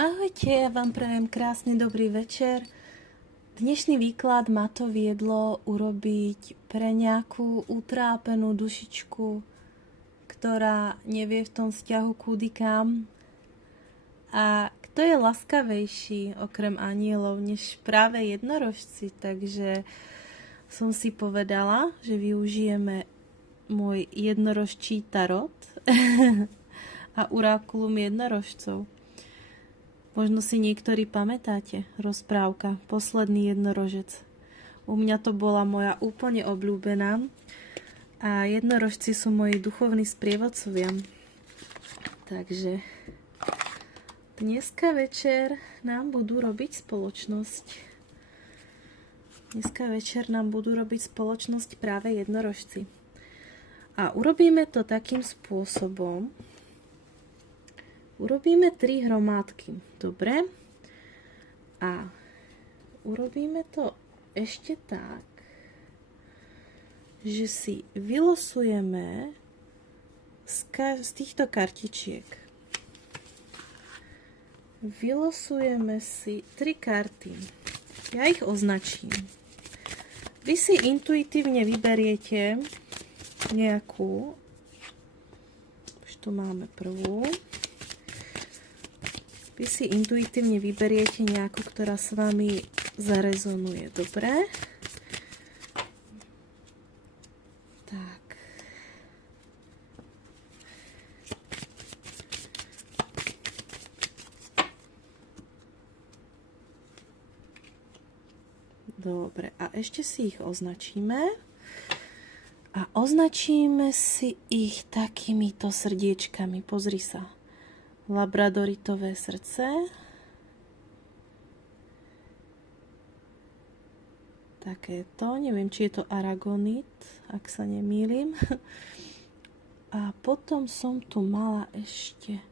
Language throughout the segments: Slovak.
Ahojte, ja vám prajem krásny dobrý večer. Dnešný výklad ma to viedlo urobiť pre nejakú utrápenú dušičku, ktorá nevie v tom vzťahu kudy kam. A kto je laskavejší okrem anielov než práve jednorožci, takže som si povedala, že využijeme môj jednorožčí tarot a orákulum jednorožcov. Možno si niektorí pamätáte, rozprávka Posledný jednorožec. U mňa to bola moja úplne obľúbená a jednorožci sú moji duchovní sprievodcovia. Takže dneska večer nám budú robiť spoločnosť. Práve jednorožci. A urobíme to takým spôsobom. Urobíme 3 hromádky, dobre? A urobíme to ešte tak, že si vylosujeme z týchto kartičiek. Vylosujeme si 3 karty. Ja ich označím. Vy si intuitívne vyberiete nejakú. Už tu máme prvú. Vy si intuitívne vyberiete nejakú, ktorá s vami zarezonuje. Dobre? Tak. Dobre. A ešte si ich označíme. A označíme si ich takýmito srdiečkami. Pozri sa. Labradoritové srdce. Takéto. Neviem, či je to aragonit, ak sa nemýlim. A potom som tu mala ešte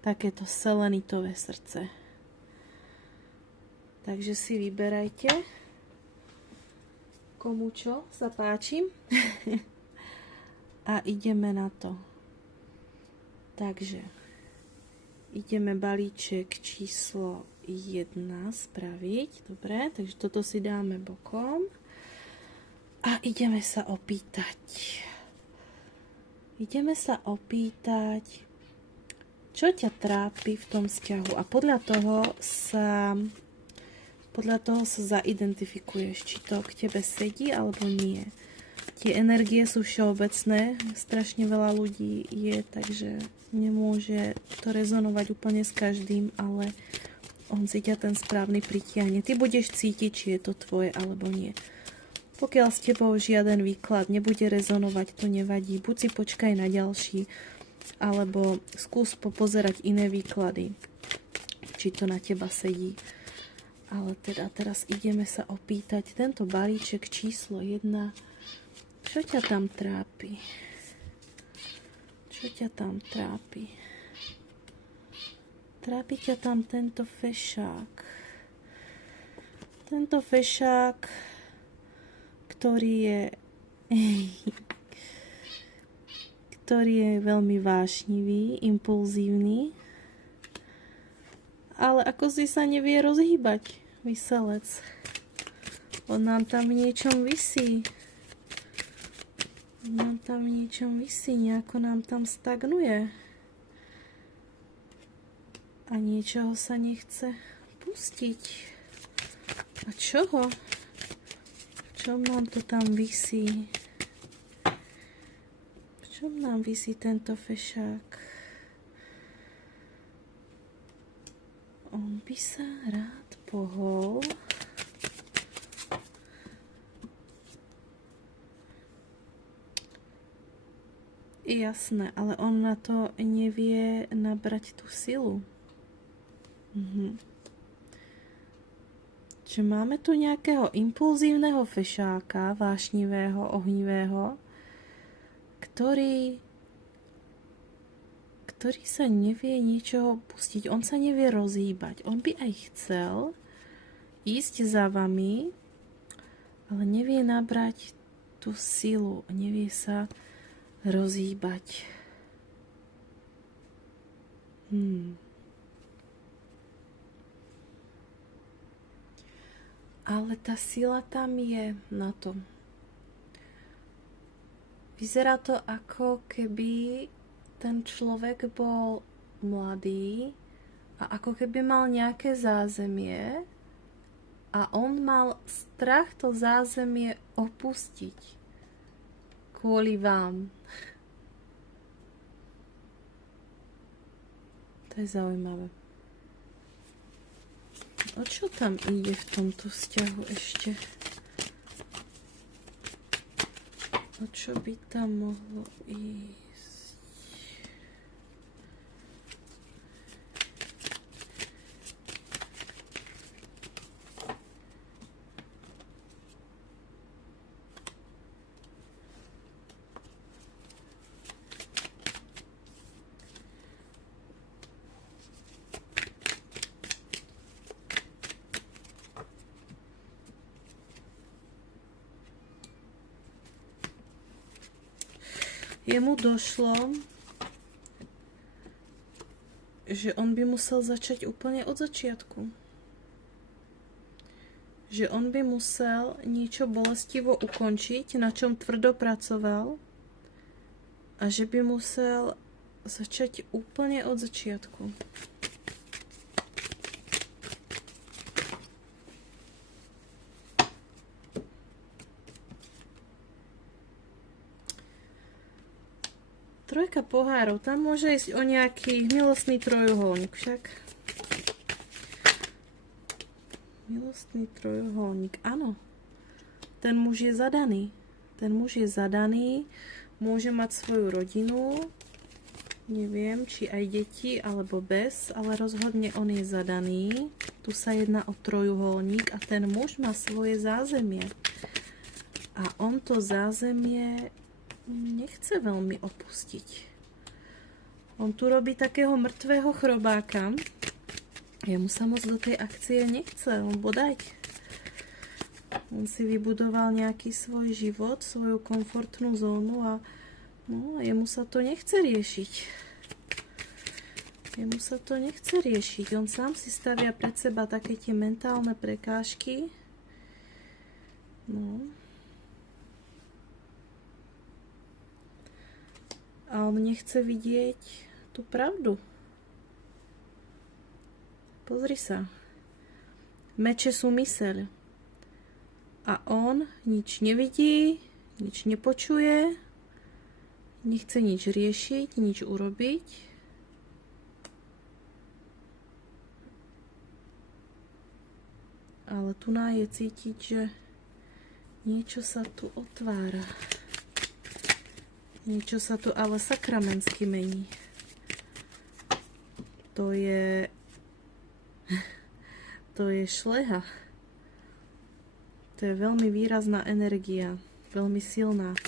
takéto selenitové srdce. Takže si vyberajte, komu čo sa páči. A ideme na to. Takže ideme balíček číslo 1 spraviť. Dobre, takže toto si dáme bokom. A ideme sa opýtať. Čo ťa trápi v tom vzťahu. A podľa toho sa zaidentifikuješ, či to k tebe sedí, alebo nie. Tie energie sú všeobecné, strašne veľa ľudí je, takže nemôže to rezonovať úplne s každým, ale on si ťa ten správny pritiahne. Ty budeš cítiť, či je to tvoje alebo nie. Pokiaľ s tebou žiaden výklad nebude rezonovať, to nevadí. Buď si počkaj na ďalší, alebo skús popozerať iné výklady, či to na teba sedí. Ale teda teraz ideme sa opýtať tento balíček číslo 1. Čo ťa tam trápi? Trápi ťa tam tento fešák. Ktorý je veľmi vášnivý, impulzívny, ale ako si sa nevie rozhýbať, vyselec. On nám tam v niečom visí. Nejako nám tam stagnuje. A niečoho sa nechce pustiť. A čoho? V čom nám to tam visí? V čom nám visí tento fešák? On by sa rád pohol. Jasné, ale on na to nevie nabrať tú silu. Čiže máme tu nejakého impulzívneho fešáka, vášnivého, ohnivého, ktorý sa nevie niečoho pustiť. On sa nevie rozhýbať. On by aj chcel ísť za vami, ale nevie nabrať tú silu. Nevie sa rozhýbať. Ale tá sila tam je na to. Vyzerá to, ako keby ten človek bol mladý a ako keby mal nejaké zázemie a on mal strach to zázemie opustiť kvôli vám. To je zaujímavé. O čo tam ide v tomto vzťahu ešte? O čo by tam mohlo ísť? Jemu došlo, že on by musel začať úplne od začiatku. Že on by musel niečo bolestivo ukončiť, na čom tvrdo pracoval, a že by musel začať úplne od začiatku. Trojka pohárov, tam môže ísť o nejaký milostný trojuholník však. Milostný trojuholník, áno. Ten muž je zadaný. Ten muž je zadaný, môže mať svoju rodinu, neviem, či aj deti, alebo bez, ale rozhodne on je zadaný. Tu sa jedná o trojuholník a ten muž má svoje zázemie. A on to zázemie nechce veľmi opustiť. On tu robí takého mŕtvého chrobáka. Jemu sa moc do tej akcie nechce, on bodaj. On si vybudoval nejaký svoj život, svoju komfortnú zónu a jemu sa to nechce riešiť. Jemu sa to nechce riešiť. On sám si stavia pred seba také tie mentálne prekážky. No. A on nechce vidieť tú pravdu. Pozri sa. Meče sú myseľ. A on nič nevidí, nič nepočuje, nechce nič riešiť, nič urobiť. Ale tu je cítiť, že niečo sa tu otvára. Niečo sa tu ale sakramensky mení. To je šleha. To je veľmi výrazná energia, veľmi silná.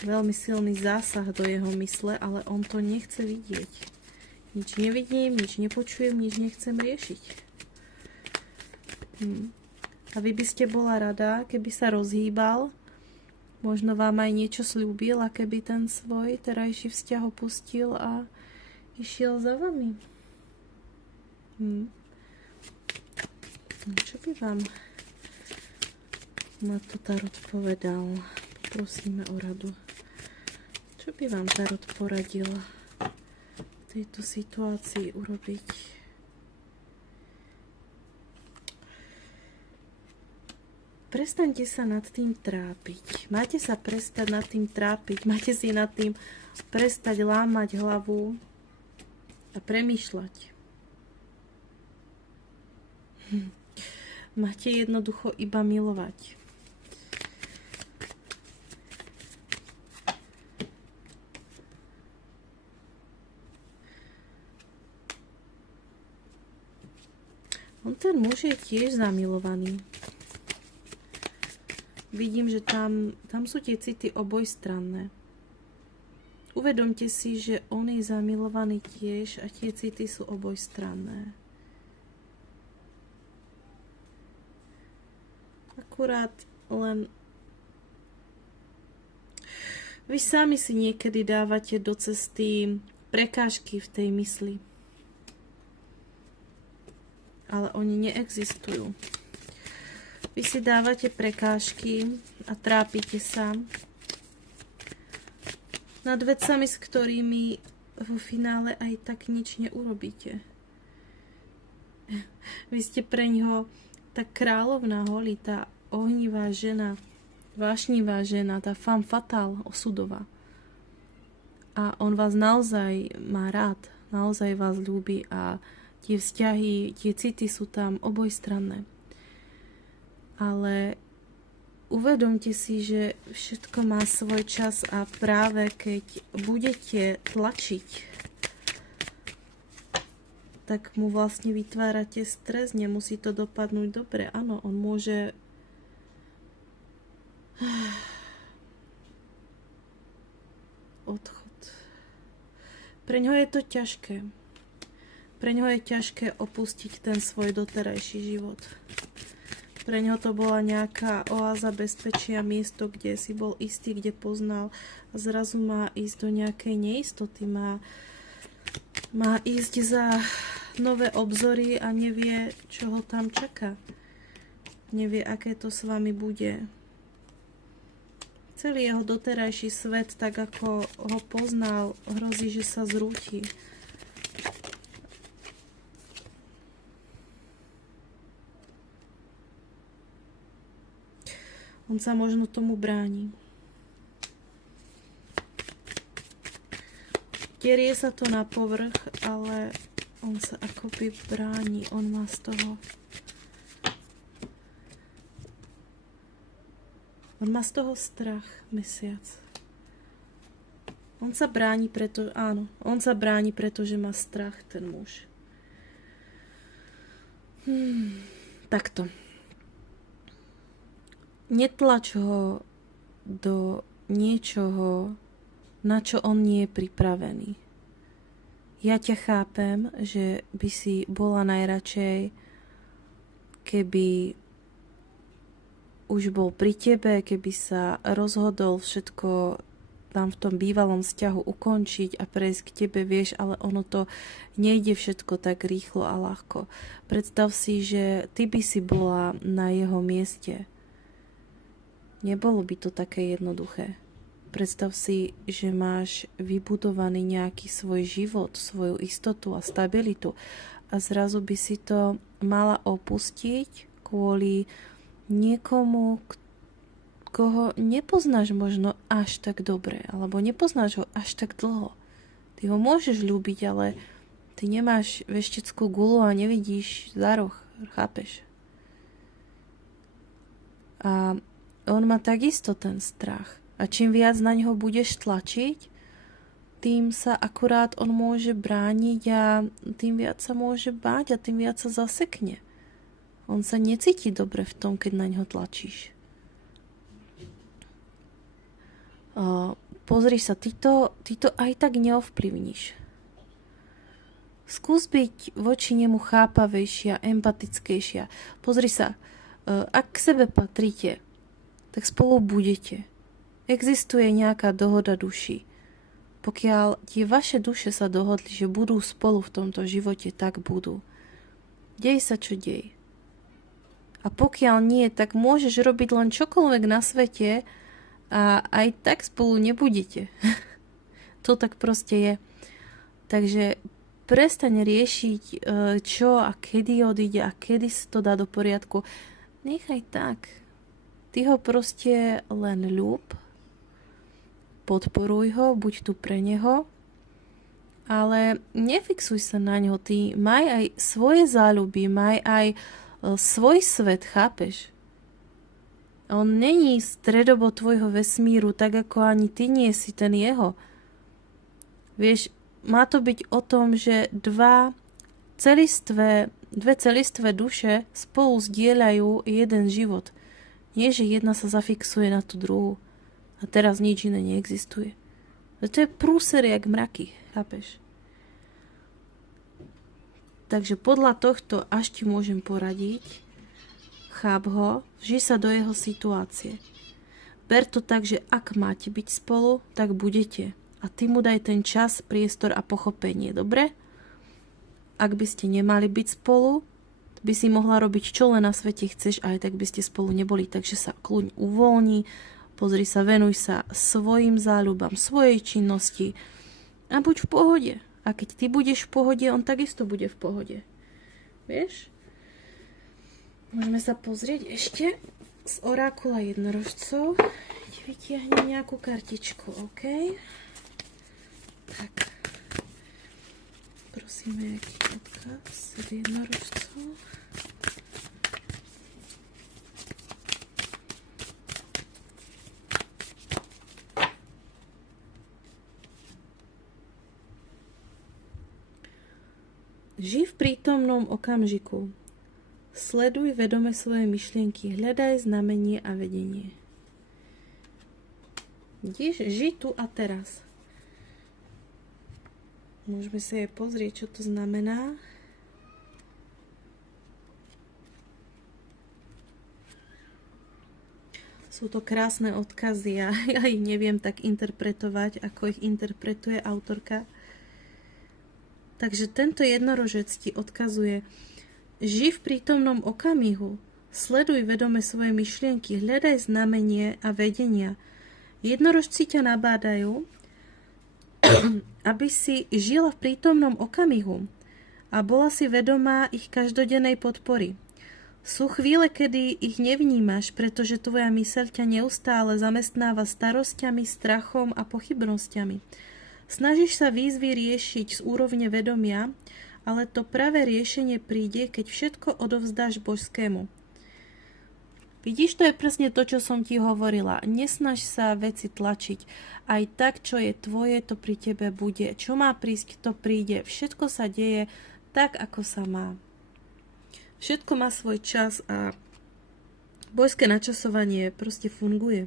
Veľmi silný zásah do jeho mysle, ale on to nechce vidieť. Nič nevidím, nič nepočujem, nič nechcem riešiť. A vy by ste bola rada, keby sa rozhýbal, možno vám aj niečo sľúbil, a keby ten svoj terajší vzťah opustil a išiel za vami. Čo by vám na to tarot povedal? Poprosíme o radu. Čo by vám tarot poradil v tejto situácii urobiť? Prestaňte sa nad tým trápiť. Máte sa prestať nad tým trápiť. Máte si nad tým prestať lámať hlavu a premýšľať. Máte jednoducho iba milovať. On ten muž je tiež zamilovaný. Vidím, že tam sú tie city obojstranné. Uvedomte si, že on je zamilovaný tiež a tie city sú obojstranné. Akurát len vy sami si niekedy dávate do cesty prekážky v tej mysli. Ale oni neexistujú. Vy si dávate prekážky a trápite sa nad vecami, s ktorými vo finále aj tak nič neurobíte. Vy ste pre ňoho tá kráľovná Holly, tá ohnivá žena, vášnivá žena, tá femme fatale, osudová. A on vás naozaj má rád, naozaj vás ľúbi a tie vzťahy, tie city sú tam obojstranné. Ale uvedomte si, že všetko má svoj čas a práve keď budete tlačiť, tak mu vlastne vytvárate stres, nemusí to dopadnúť dobre. Áno, on môže odchod. Pre ňoho je to ťažké. Pre ňoho je ťažké opustiť ten svoj doterajší život. Pre ňoho to bola nejaká oáza bezpečia, miesto, kde si bol istý, kde poznal. A zrazu má ísť do nejakej neistoty. Má ísť za nové obzory a nevie, čo ho tam čaká. Nevie, aké to s vami bude. Celý jeho doterajší svet, tak ako ho poznal, hrozí, že sa zrúti. On sa možno tomu bráni. Derie sa to na povrch, ale on sa akoby bráni. On má z toho... On má z toho strach, mesiac. On sa bráni, áno, on sa bráni, pretože má strach, ten muž. Takto. Netlač ho do niečoho, na čo on nie je pripravený. Ja ťa chápem, že by si bola najradšej, keby už bol pri tebe, keby sa rozhodol všetko tam v tom bývalom vzťahu ukončiť a prejsť k tebe, vieš, ale ono to nejde všetko tak rýchlo a ľahko. Predstav si, že ty by si bola na jeho mieste. Nebolo by to také jednoduché. Predstav si, že máš vybudovaný nejaký svoj život, svoju istotu a stabilitu a zrazu by si to mala opustiť kvôli niekomu, koho nepoznáš možno až tak dobre, alebo nepoznáš ho až tak dlho. Ty ho môžeš ľúbiť, ale ty nemáš vešteckú gulu a nevidíš za roh, chápeš? A on má takisto ten strach. A čím viac na neho budeš tlačiť, tým sa akurát on môže brániť a tým viac sa môže báť a tým viac sa zasekne. On sa necíti dobre v tom, keď na neho tlačíš. Pozri sa, ty to aj tak neovplyvníš. Skús byť voči nemu chápavejšia, empatickejšia. Pozri sa, ak k sebe patríte, tak spolu budete. Existuje nejaká dohoda duší. Pokiaľ tie vaše duše sa dohodli, že budú spolu v tomto živote, tak budú. Dej sa, čo dej. A pokiaľ nie, tak môžeš robiť len čokoľvek na svete a aj tak spolu nebudete. To tak proste je. Takže prestaň riešiť, čo a kedy odíde a kedy sa to dá do poriadku. Nechaj tak. Ty ho proste len ľúb, podporuj ho, buď tu pre neho, ale nefixuj sa na ňo. Ty maj aj svoje záľuby, maj aj svoj svet, chápeš? On není stredobod tvojho vesmíru, tak ako ani ty nie si ten jeho. Vieš, má to byť o tom, že dve celistvé duše spolu zdieľajú jeden život. Nie, že jedna sa zafixuje na tú druhú a teraz nič iné neexistuje. To je prúser jak mraky, chápeš? Takže podľa tohto až ti môžem poradiť, cháp ho, vži sa do jeho situácie. Ber to tak, že ak máte byť spolu, tak budete. A ty mu daj ten čas, priestor a pochopenie, dobre? Ak by ste nemali byť spolu, by si mohla robiť čo len na svete chceš a aj tak by ste spolu neboli. Takže sa kľudne uvoľni, pozri sa, venuj sa svojim záľubám, svojej činnosti a buď v pohode. A keď ty budeš v pohode, on takisto bude v pohode. Vieš? Môžeme sa pozrieť ešte z orákula jednorožcov. Vytiahnem nejakú kartičku, OK? Tak. Prosíme, jaký odkaz od jednorožcov. Žij v prítomnom okamžiku. Sleduj vedome svoje myšlienky, hľadaj znamenie a vedenie. Vidíš, žij tu a teraz. Môžeme sa jej pozrieť, čo to znamená. Sú to krásne odkazy a ja ich neviem tak interpretovať, ako ich interpretuje autorka. Takže tento jednorožec ti odkazuje: žij v prítomnom okamihu, sleduj vedome svoje myšlienky, hľadaj znamenie a vedenia. Jednorožci ťa nabádajú, aby si žila v prítomnom okamihu a bola si vedomá ich každodennej podpory. Sú chvíle, kedy ich nevnímaš, pretože tvoja myseľ ťa neustále zamestnáva starosťami, strachom a pochybnosťami. Snažíš sa výzvy riešiť z úrovne vedomia, ale to pravé riešenie príde, keď všetko odovzdáš Božskému. Vidíš, to je presne to, čo som ti hovorila. Nesnaž sa veci tlačiť. Aj tak, čo je tvoje, to pri tebe bude. Čo má prísť, to príde. Všetko sa deje tak, ako sa má. Všetko má svoj čas a božské načasovanie proste funguje.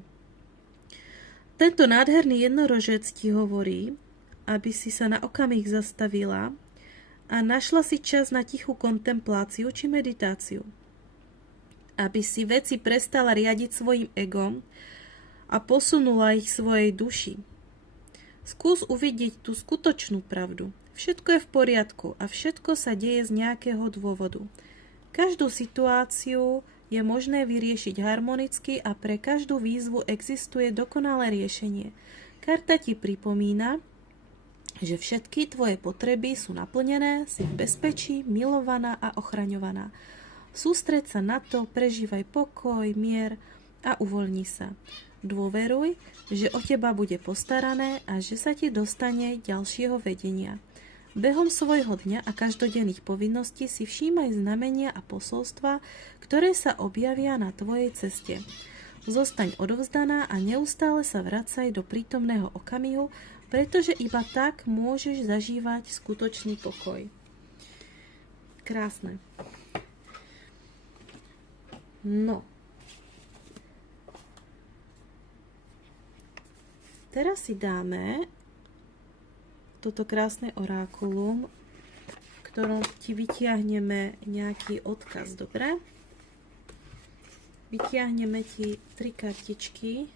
Tento nádherný jednorožec ti hovorí, aby si sa na okamih zastavila a našla si čas na tichú kontempláciu či meditáciu. Aby si veci prestala riadiť svojim egom a posunula ich svojej duši. Skús uvidieť tú skutočnú pravdu. Všetko je v poriadku a všetko sa deje z nejakého dôvodu. Každú situáciu je možné vyriešiť harmonicky a pre každú výzvu existuje dokonalé riešenie. Karta ti pripomína, že všetky tvoje potreby sú naplnené, si v bezpečí, milovaná a ochraňovaná. Sústreď sa na to, prežívaj pokoj, mier a uvoľni sa. Dôveruj, že o teba bude postarané a že sa ti dostane ďalšieho vedenia. Behom svojho dňa a každodenných povinností si všímaj znamenia a posolstva, ktoré sa objavia na tvojej ceste. Zostaň odovzdaná a neustále sa vracaj do prítomného okamihu, pretože iba tak môžeš zažívať skutočný pokoj. Krásne. No. Teraz si dáme toto krásne orákulum, v ktorom ti vytiahneme nejaký odkaz, dobre? Vytiahneme ti 3 kartičky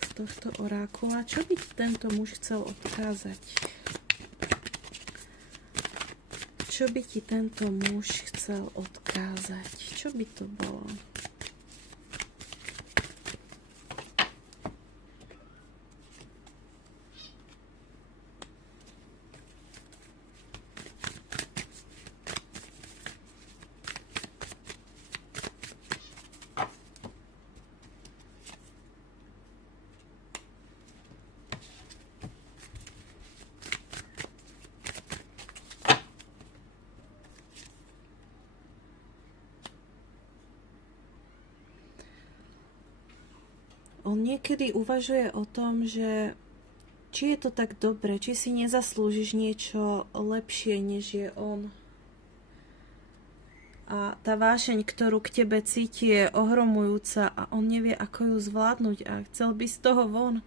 z tohto orákula. Čo by tento muž chcel odkázať? Čo by ti tento muž chcel odkázať? Čo by to bolo? On niekedy uvažuje o tom, že či je to tak dobre, či si nezaslúžiš niečo lepšie, než je on. A tá vášeň, ktorú k tebe cíti, je ohromujúca a on nevie, ako ju zvládnuť a chcel by z toho von.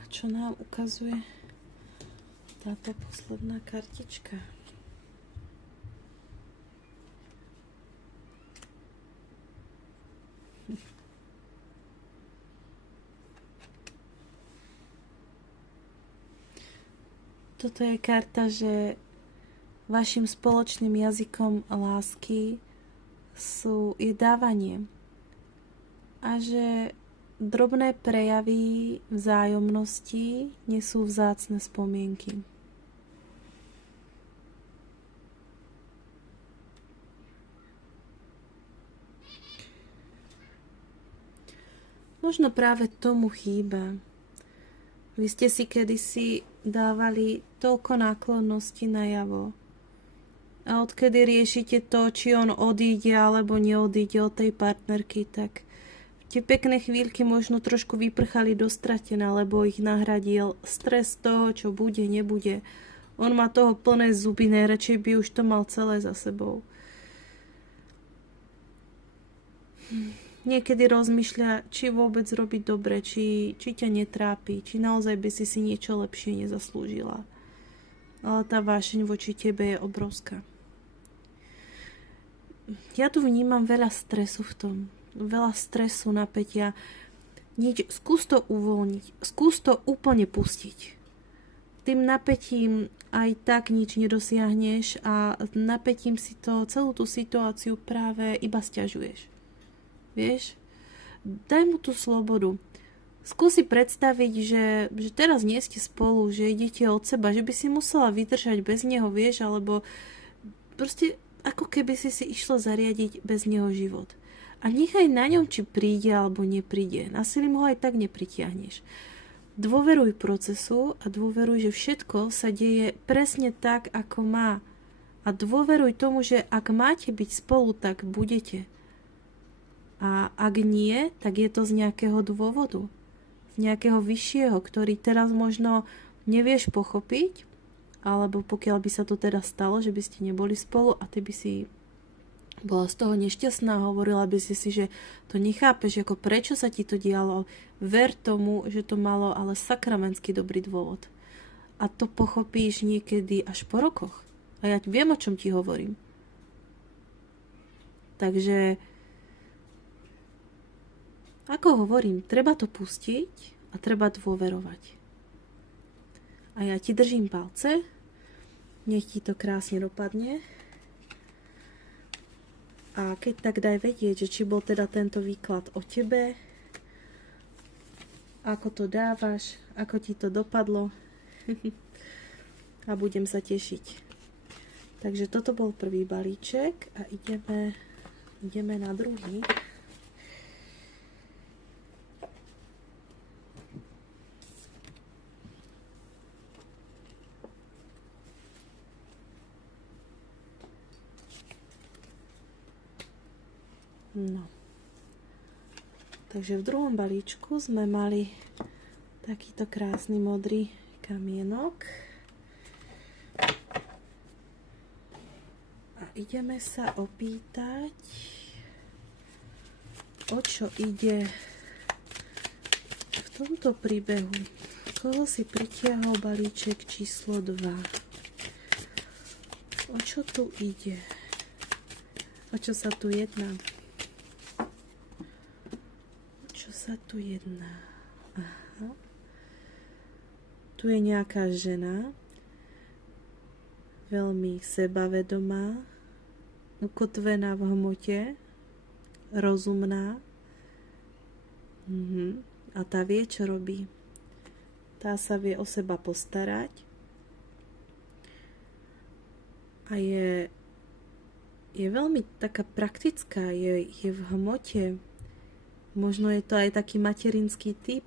A čo nám ukazuje táto posledná kartička? Toto je karta, že vašim spoločným jazykom lásky je dávanie. A že drobné prejavy vzájomnosti nesú vzácne spomienky. Možno práve tomu chýba. Vy ste si kedysi dávali toľko náklonností najavo. A odkedy riešite to, či on odíde alebo neodíde od tej partnerky, tak tie pekné chvíľky možno trošku vyprchali dostratená, lebo ich nahradil stres toho, čo bude, nebude. On má toho plné zuby, najradšej by už to mal celé za sebou. Niekedy rozmýšľa, či vôbec robiť dobre, či ťa netrápi, či naozaj by si niečo lepšie nezaslúžila. Ale tá vášeň voči tebe je obrovská. Ja tu vnímam veľa stresu v tom. Veľa stresu, napätia. Skús to uvoľniť. Skús to úplne pustiť. Tým napätím aj tak nič nedosiahneš a napätím si celú tú situáciu práve iba sťažuješ. Vieš? Daj mu tú slobodu. Skúsi predstaviť, že teraz nie ste spolu, že idete od seba, že by si musela vydržať bez neho, vieš, alebo proste ako keby si išla zariadiť bez neho život. A nechaj na ňom, či príde alebo nepríde. Násilím ho aj tak nepritiahneš. Dôveruj procesu a dôveruj, že všetko sa deje presne tak, ako má. A dôveruj tomu, že ak máte byť spolu, tak budete. A ak nie, tak je to z nejakého dôvodu. Z nejakého vyššieho, ktorý teraz možno nevieš pochopiť, alebo pokiaľ by sa to teraz stalo, že by ste neboli spolu a ty by si bola z toho nešťastná a hovorila by si, že to nechápeš, ako prečo sa ti to dialo. Ver tomu, že to malo ale sakramentsky dobrý dôvod. A to pochopíš niekedy až po rokoch. A ja viem, o čom ti hovorím. Takže ako hovorím, treba to pustiť a treba dôverovať. A ja ti držím palce, nech ti to krásne dopadne. A keď tak daj vedieť, že či bol teda tento výklad o tebe, ako to dávaš, ako ti to dopadlo a budem sa tešiť. Takže toto bol prvý balíček a ideme na druhý. No. Takže v druhom balíčku sme mali takýto krásny modrý kamienok. A ideme sa opýtať, o čo ide v tomto príbehu. Koho si pritiahol balíček číslo 2? O čo tu ide? O čo sa tu jedná? Sa tu jedná. Aha. Tu je nejaká žena, veľmi sebavedomá, ukotvená v hmote, rozumná. A tá vie, čo robí. Tá sa vie o seba postarať a je veľmi taká praktická, je v hmote. Možno je to aj taký materinský typ,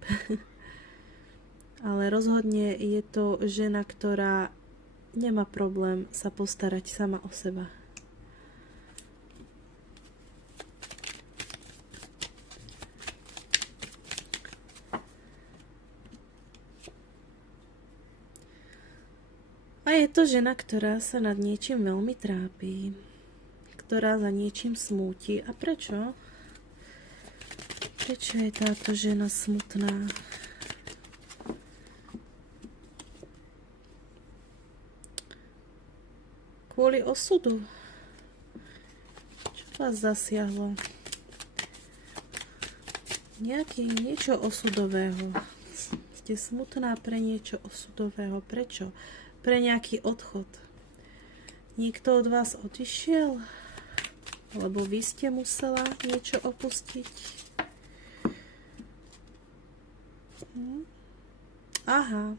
ale rozhodne je to žena, ktorá nemá problém sa postarať sama o seba. A je to žena, ktorá sa nad niečím veľmi trápi, ktorá za niečím smúti. A prečo? Prečo je táto žena smutná? Kvôli osudu. Čo vás zasiahlo? Niečo osudového. Ste smutná pre niečo osudového. Prečo? pre nejaký odchod. Niekto od vás odišiel? Alebo vy ste musela niečo opustiť? Aha.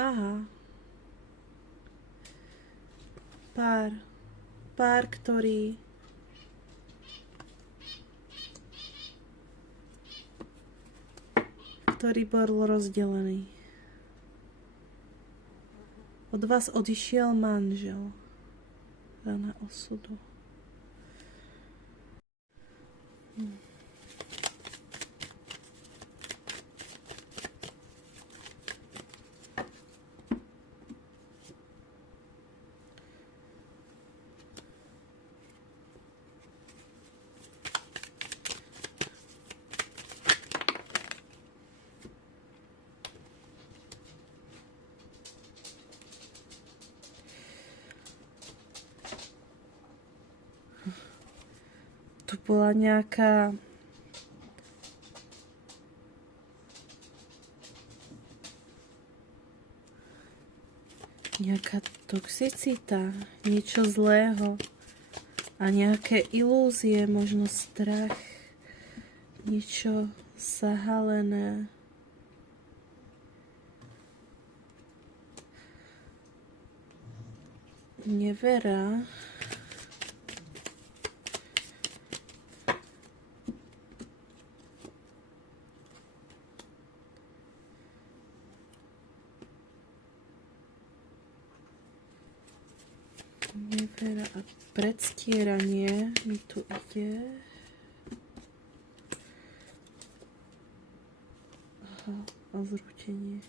Aha. Pár, ktorý bol rozdelený. Od vás odišiel manžel. Rana osudu. Tu bola nejaká toxicita, niečo zlého a nejaké ilúzie, možno strach, niečo zahalené. Nevera. Nevera a predstieranie mi tu ide. Aha, a zrútenie.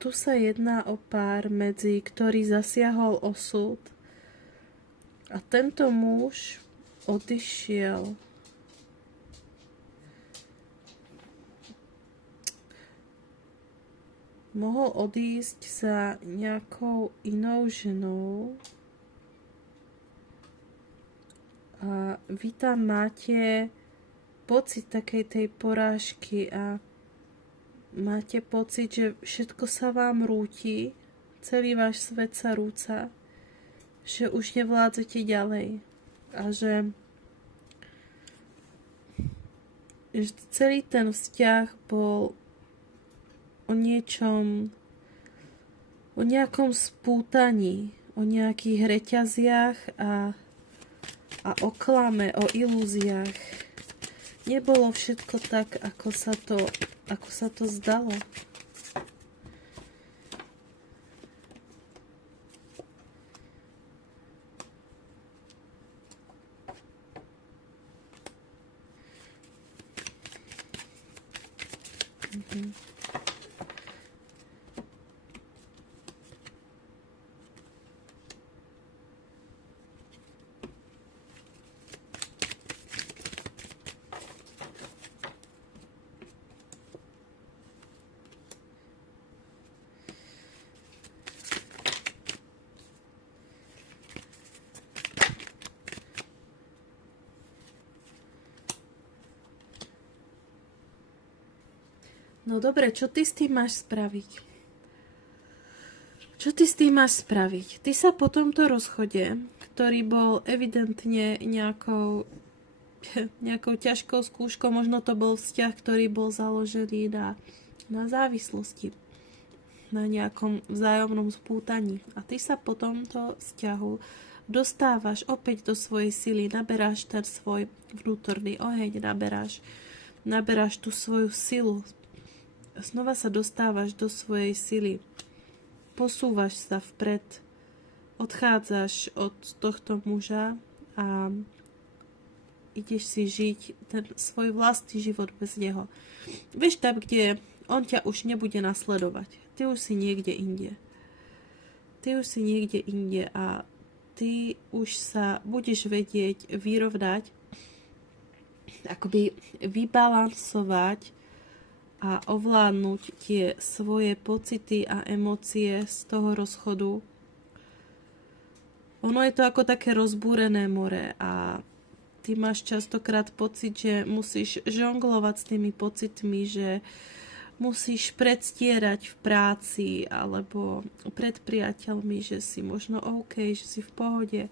Tu sa jedná o pár, medzi ktorý zasiahol osud a tento muž odišiel. Mohol odísť za nejakou inou ženou a vy tam máte pocit takej tej porážky a máte pocit, že všetko sa vám rúti, celý váš svet sa rúca, že už nevládzete ďalej a že celý ten vzťah bol o niečom, o nejakom spútaní, o nejakých reťaziach a o klame, o ilúziách. Nebolo všetko tak, ako sa to zdalo. No dobre, čo ty s tým máš spraviť? Čo ty s tým máš spraviť? Ty sa po tomto rozchode, ktorý bol evidentne nejakou ťažkou skúškou, možno to bol vzťah, ktorý bol založený na závislosti, na nejakom vzájomnom spútaní. A ty sa po tomto vzťahu dostávaš opäť do svojej sily, naberáš ten svoj vnútorný oheň, naberáš tú svoju silu. Znova sa dostávaš do svojej sily. Posúvaš sa vpred. Odchádzaš od tohto muža a ideš si žiť ten svoj vlastný život bez neho. Vieš, tam, kde on ťa už nebude nasledovať. Ty už si niekde inde. A ty už sa budeš vedieť vyrovnať, akoby vybalansovať a ovládnuť tie svoje pocity a emócie z toho rozchodu. Ono je to ako také rozbúrené more a ty máš častokrát pocit, že musíš žonglovať s tými pocitmi, že musíš predstierať v práci alebo pred priateľmi, že si možno OK, že si v pohode,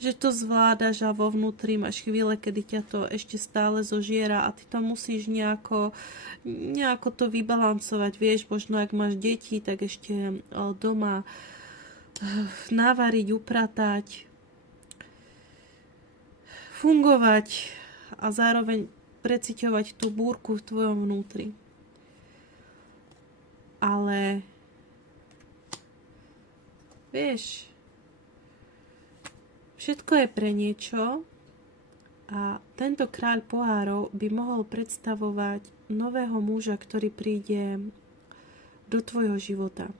že to zvládaš a vo vnútri máš chvíle, kedy ťa to ešte stále zožiera a ty to musíš nejako to vybalancovať. Vieš, možno ak máš deti, tak ešte doma navariť, upratať, fungovať a zároveň preciťovať tú búrku v tvojom vnútri. Ale vieš, všetko je pre niečo a tento kráľ pohárov by mohol predstavovať nového muža, ktorý príde do tvojho života.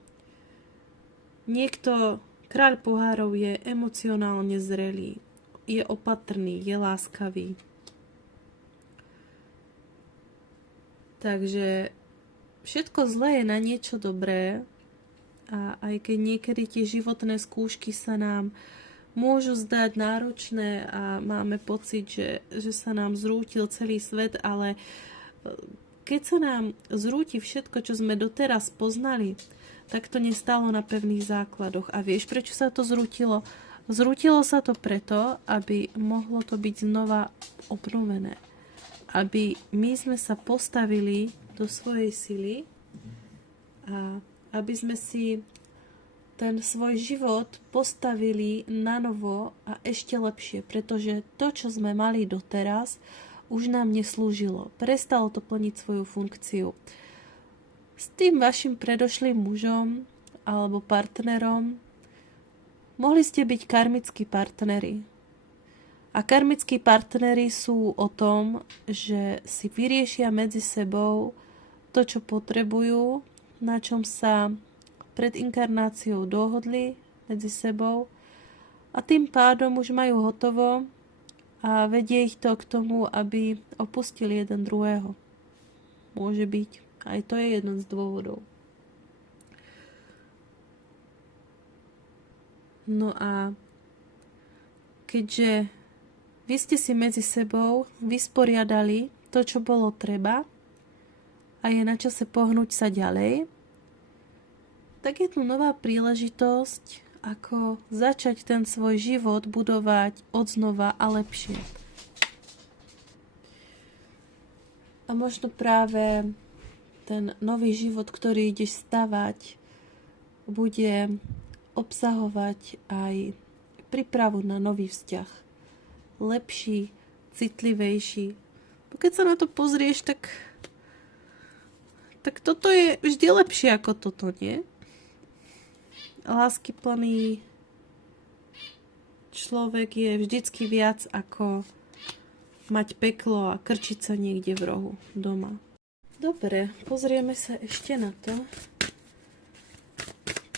Kráľ pohárov je emocionálne zrelý, je opatrný, je láskavý. Takže všetko zlé je na niečo dobré a aj keď niekedy tie životné skúšky sa nám môžu zdať náročné a máme pocit, že sa nám zrútil celý svet, ale keď sa nám zrúti všetko, čo sme doteraz poznali, tak to nestálo na pevných základoch. A vieš, prečo sa to zrútilo? Zrútilo sa to preto, aby mohlo to byť znova obnovené. Aby my sme sa postavili do svojej sily a aby sme si ten svoj život postavili na novo a ešte lepšie, pretože to, čo sme mali doteraz, už nám neslúžilo. Prestalo to plniť svoju funkciu. S tým vašim predošlým mužom alebo partnerom mohli ste byť karmickí partneri. A karmickí partneri sú o tom, že si vyriešia medzi sebou to, čo potrebujú, na čom sa pred inkarnáciou dohodli medzi sebou a tým pádom už majú hotovo a vedie ich to k tomu, aby opustili jeden druhého. Môže byť. Aj to je jeden z dôvodov. No a keďže vy ste si medzi sebou vysporiadali to, čo bolo treba a je na čase pohnúť sa ďalej, tak je tu nová príležitosť, ako začať ten svoj život budovať odznova a lepšie. A možno práve ten nový život, ktorý ideš stavať, bude obsahovať aj prípravu na nový vzťah. Lepší, citlivejší. Keď sa na to pozrieš, tak toto je vždy lepšie ako toto, nie? Láskyplný človek je vždycky viac ako mať peklo a krčiť sa niekde v rohu doma. Dobre, pozrieme sa ešte na to,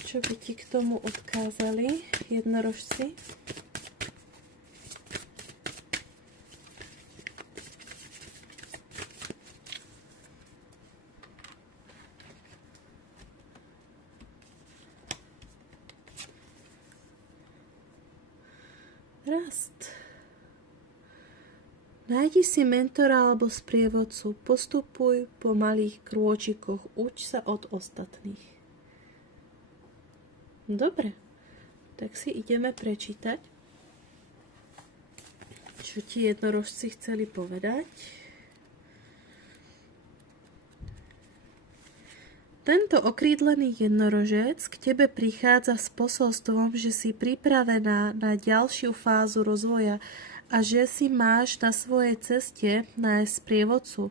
čo by ti k tomu odkázali jednorožci. Rast. Nájdi si mentora alebo sprievodcu, postupuj po malých krôčikoch, uč sa od ostatných. Dobre, tak si ideme prečítať, čo ti jednorožci chceli povedať. Tento okrídlený jednorožec k tebe prichádza s posolstvom, že si pripravená na ďalšiu fázu rozvoja a že si máš na svojej ceste nájsť sprievodcu.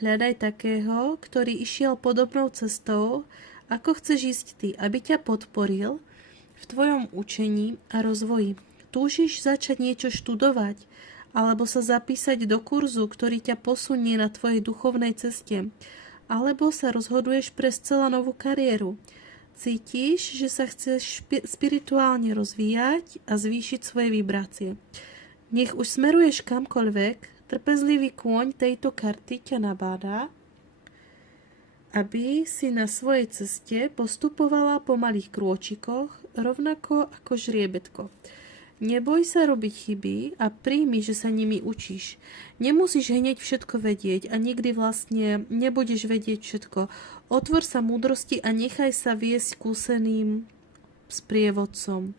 Hľadaj takého, ktorý išiel podobnou cestou, ako chceš ísť ty, aby ťa podporil v tvojom učení a rozvoji. Túžiš začať niečo študovať alebo sa zapísať do kurzu, ktorý ťa posunie na tvojej duchovnej ceste, alebo sa rozhoduješ pre zcela novú kariéru. Cítiš, že sa chceš spirituálne rozvíjať a zvýšiť svoje vibrácie. Nech už smeruješ kamkoľvek, trpezlivý kôň tejto karty ťa nabádá, aby si na svojej ceste postupovala po malých krôčikoch, rovnako ako žriebetko. Neboj sa robiť chyby a príjmi, že sa nimi učíš. Nemusíš hneď všetko vedieť a nikdy vlastne nebudeš vedieť všetko. Otvor sa múdrosti a nechaj sa viesť skúseným sprievodcom.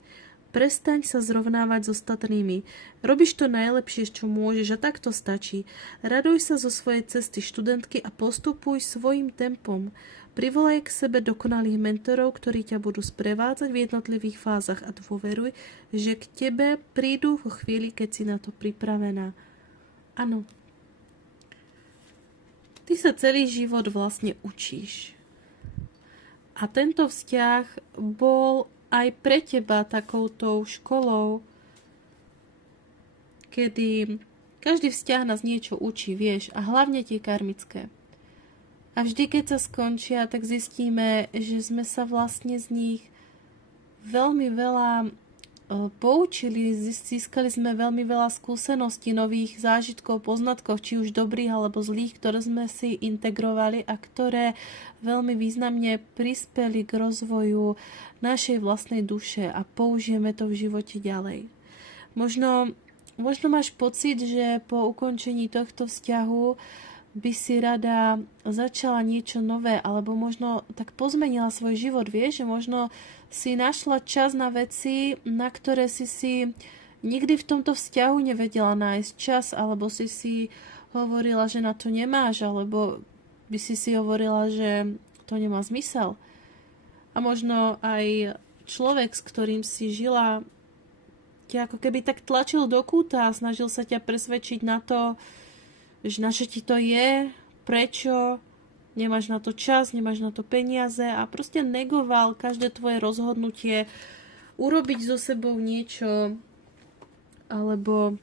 Prestaň sa zrovnávať s ostatnými. Robíš to najlepšie, čo môžeš a tak to stačí. Raduj sa zo svojej cesty študentky a postupuj svojim tempom. Privolaj k sebe dokonalých mentorov, ktorí ťa budú sprevádzať v jednotlivých fázach a dôveruj, že k tebe prídu vo chvíli, keď si na to pripravená. Áno. Ty sa celý život vlastne učíš. A tento vzťah bol aj pre teba takouto školou, kedy každý vzťah nás niečo učí, vieš, a hlavne tie karmické. A vždy, keď sa skončia, tak zistíme, že sme sa vlastne z nich veľmi veľa poučili, získali sme veľmi veľa skúseností, nových zážitkov, poznatkov, či už dobrých alebo zlých, ktoré sme si integrovali a ktoré veľmi významne prispeli k rozvoju našej vlastnej duše a použijeme to v živote ďalej. Možno máš pocit, že po ukončení tohto vzťahu by si rada začala niečo nové, alebo možno tak pozmenila svoj život, vieš, že možno si našla čas na veci, na ktoré si nikdy v tomto vzťahu nevedela nájsť čas, alebo si hovorila, že na to nemáš, alebo by si hovorila, že to nemá zmysel. A možno aj človek, s ktorým si žila, ťa ako keby tak tlačil do kúta a snažil sa ťa presvedčiť na to, že na čo ti to je, prečo, nemáš na to čas, nemáš na to peniaze a proste negoval každé tvoje rozhodnutie urobiť so sebou niečo alebo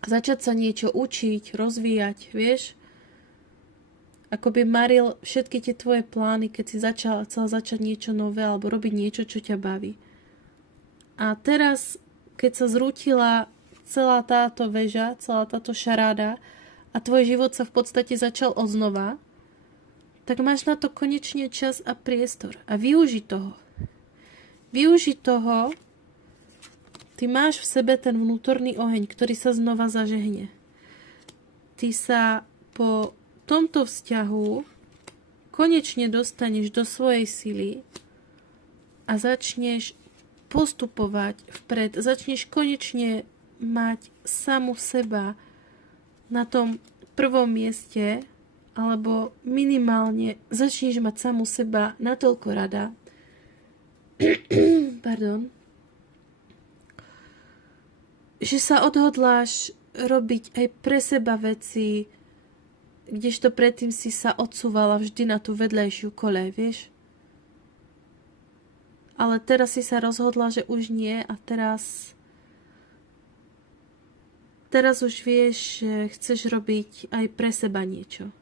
začať sa niečo učiť, rozvíjať, vieš? Ako by maril všetky tie tvoje plány, keď si chcela začať niečo nové alebo robiť niečo, čo ťa baví. A teraz, keď sa zrútila celá táto väža, celá táto šaráda, a tvoj život sa v podstate začal odznova, tak máš na to konečne čas a priestor. A využi toho. Využi toho, ty máš v sebe ten vnútorný oheň, ktorý sa znova zažehne. Ty sa po tomto vzťahu konečne dostaneš do svojej sily a začneš postupovať vpred. Začneš konečne mať samu seba na tom prvom mieste, alebo minimálne začneš mať samu seba natoľko rada, pardon, že sa odhodláš robiť aj pre seba veci, kdežto predtým si sa odsúvala vždy na tú vedľajšiu koľaj, vieš? Ale teraz si sa rozhodla, že už nie a teraz už vieš, že chceš robiť aj pre seba niečo.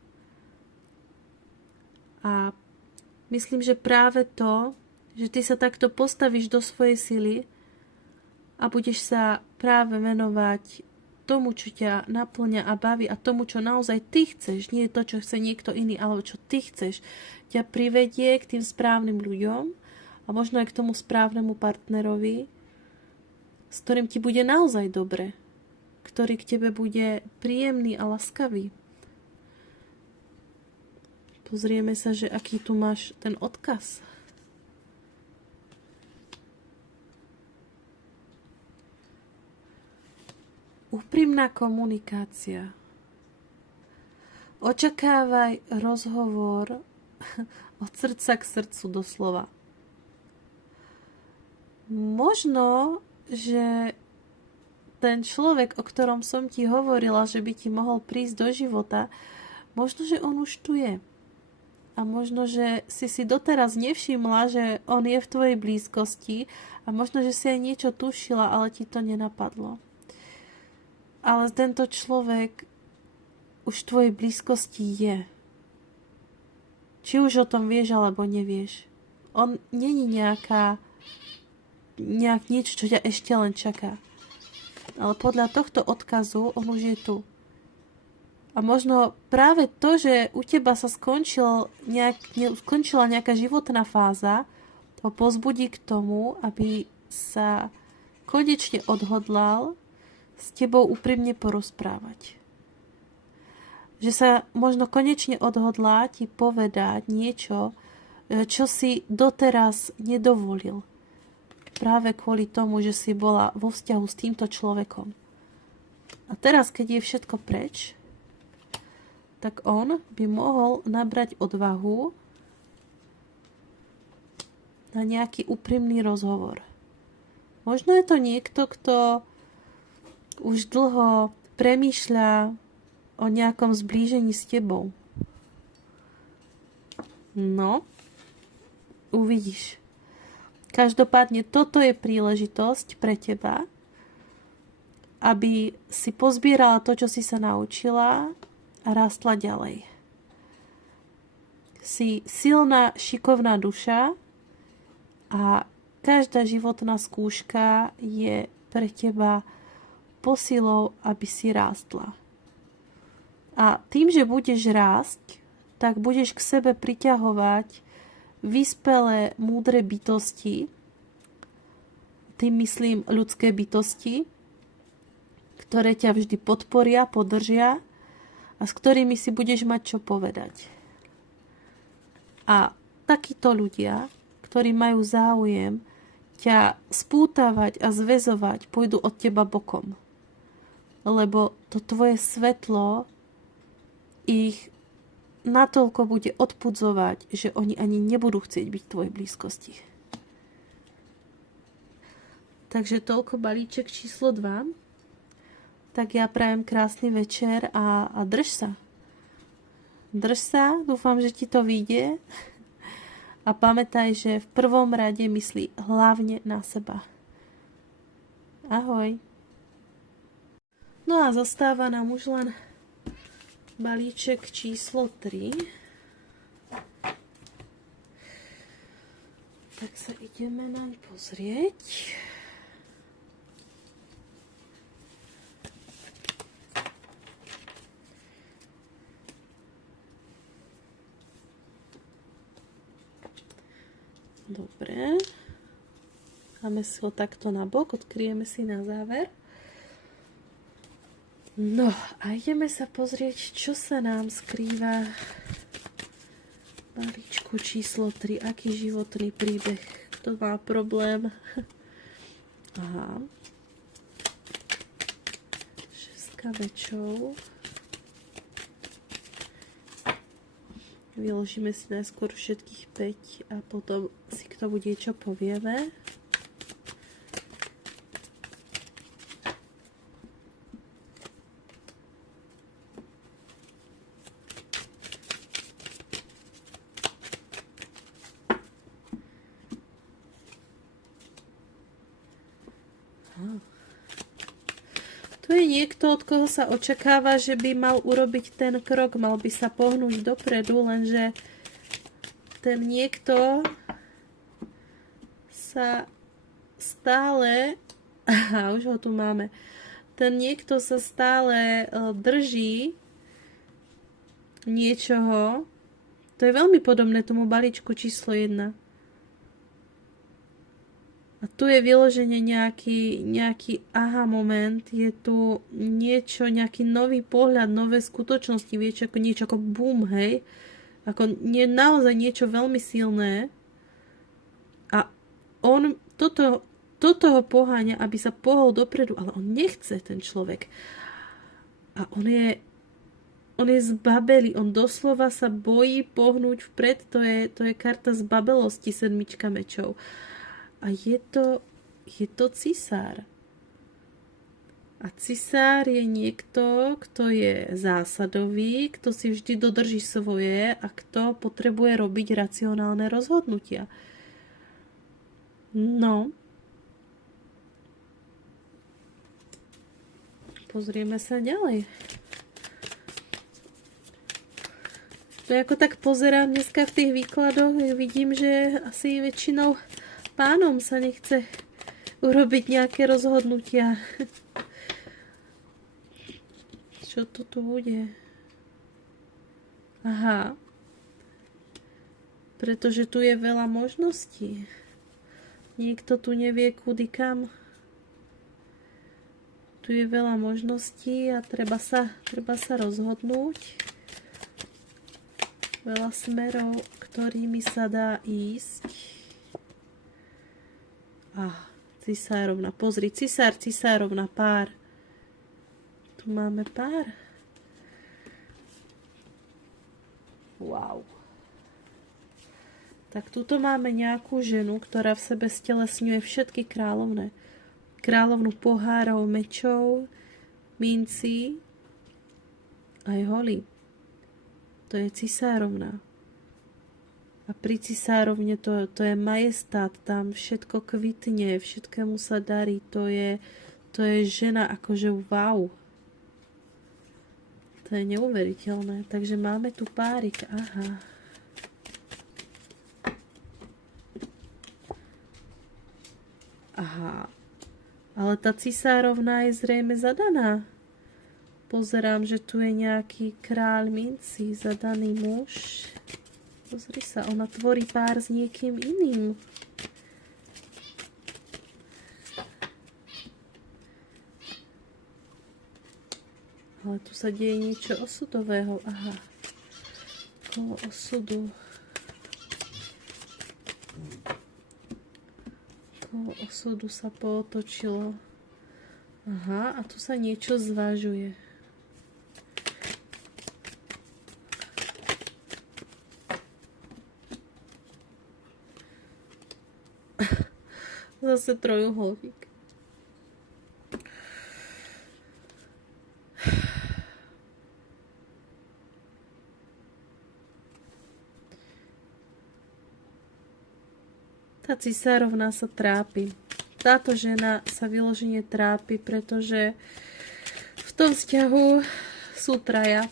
A myslím, že práve to, že ty sa takto postavíš do svojej sily a budeš sa práve venovať tomu, čo ťa naplňa a baví a tomu, čo naozaj ty chceš, nie to, čo chce niekto iný, ale čo ty chceš, ťa privedie k tým správnym ľuďom a možno aj k tomu správnemu partnerovi, s ktorým ti bude naozaj dobre, ktorý k tebe bude príjemný a laskavý. Pozrieme sa, že aký tu máš ten odkaz. Úprimná komunikácia. Očakávaj rozhovor od srdca k srdcu doslova. Možno, že ten človek, o ktorom som ti hovorila, že by ti mohol prísť do života, možno, že on už tu je. A možno, že si doteraz nevšimla, že on je v tvojej blízkosti a možno, že si aj niečo tušila, ale ti to nenapadlo. Ale tento človek už v tvojej blízkosti je. Či už o tom vieš, alebo nevieš. On není niečo, čo ťa ešte len čaká. Ale podľa tohto odkazu on už je tu. A možno práve to, že u teba sa skončila nejaká životná fáza, to pozbudí k tomu, aby sa konečne odhodlal s tebou úprimne porozprávať. Že sa možno konečne odhodlá ti povedať niečo, čo si doteraz nedovolil. Práve kvôli tomu, že si bola vo vzťahu s týmto človekom. A teraz, keď je všetko preč, tak on by mohol nabrať odvahu na nejaký úprimný rozhovor. Možno je to niekto, kto už dlho premýšľa o nejakom zblížení s tebou. No, uvidíš. Každopádne toto je príležitosť pre teba, aby si pozbierala to, čo si sa naučila a rástla ďalej. Si silná, šikovná duša a každá životná skúška je pre teba posilou, aby si rástla. A tým, že budeš rásť, tak budeš k sebe priťahovať vyspelé, múdre bytosti, tým myslím ľudské bytosti, ktoré ťa vždy podporia, podržia a s ktorými si budeš mať čo povedať. A takíto ľudia, ktorí majú záujem ťa spútavať a zväzovať, pôjdu od teba bokom. Lebo to tvoje svetlo ich natoľko bude odpudzovať, že oni ani nebudú chcieť byť v tvojej blízkosti. Takže toľko balíček číslo 2. Tak ja prajem krásny večer a drž sa. Drž sa, dúfam, že ti to vyjde. A pamätaj, že v prvom rade myslí hlavne na seba. Ahoj. No a zostáva nám už len balíček číslo 3. Tak sa ideme naň pozrieť. Dobre. Dáme si ho takto na bok, odkryjeme si na záver. No a ideme sa pozrieť, čo sa nám skrýva v balíčku číslo 3. Aký životný príbeh? Kto má problém? Aha. 6 mečov. Vyložíme si najskôr všetkých 5 a potom si k tomu niečo povieme. Tu je niekto, od koho sa očakáva, že by mal urobiť ten krok, mal by sa pohnúť dopredu, lenže ten niekto sa stále, aha, už ho tu máme, ten niekto sa stále drží niečoho. To je veľmi podobné tomu balíčku číslo 1. A tu je vyloženie nejaký aha moment, je tu niečo, nejaký nový pohľad, nové skutočnosti, vieš, ako niečo ako boom, hej? Ako naozaj niečo veľmi silné. A on toto ho poháňa, aby sa pohol dopredu, ale on nechce, ten človek. A on je zbabelý, on doslova sa bojí pohnúť vpred, to je karta zbabelosti, 7 mečov. A je to cisár. A cisár je niekto, kto je zásadový, kto si vždy dodrží svoje a kto potrebuje robiť racionálne rozhodnutia. No. Pozrieme sa ďalej. To ako tak pozerám dneska v tých výkladoch, vidím, že asi väčšinou pánom sa nechce urobiť nejaké rozhodnutia. Čo to tu bude? Aha. Pretože tu je veľa možností. Niekto tu nevie kudy kam. Tu je veľa možností a treba sa rozhodnúť. Veľa smerov, ktorými sa dá ísť. Cisárovna. Pozri, cisárovna, pár. Tu máme pár. Wow. Tak tuto máme nejakú ženu, ktorá v sebe stelesňuje všetky kráľovné. Kráľovnu pohárov, mečov, mincí aj holí. To je cisárovna. A pri cisárovne to je majestát, tam všetko kvitne, všetkému sa darí. To je žena akože wow. To je neuveriteľné. Takže máme tu párik. Aha. Aha. Ale tá cisárovna je zrejme zadaná. Pozerám, že tu je nejaký kráľ mincí, zadaný muž. Pozri sa, ona tvorí pár s niekým iným. Ale tu sa deje niečo osudového. Aha. Kolo osudu. Kolo osudu sa pootočilo. Aha, a tu sa niečo zvažuje. Zase trojuholník. Tá cisárovna sa trápi. Táto žena sa vyložene trápi, pretože v tom vzťahu sú traja.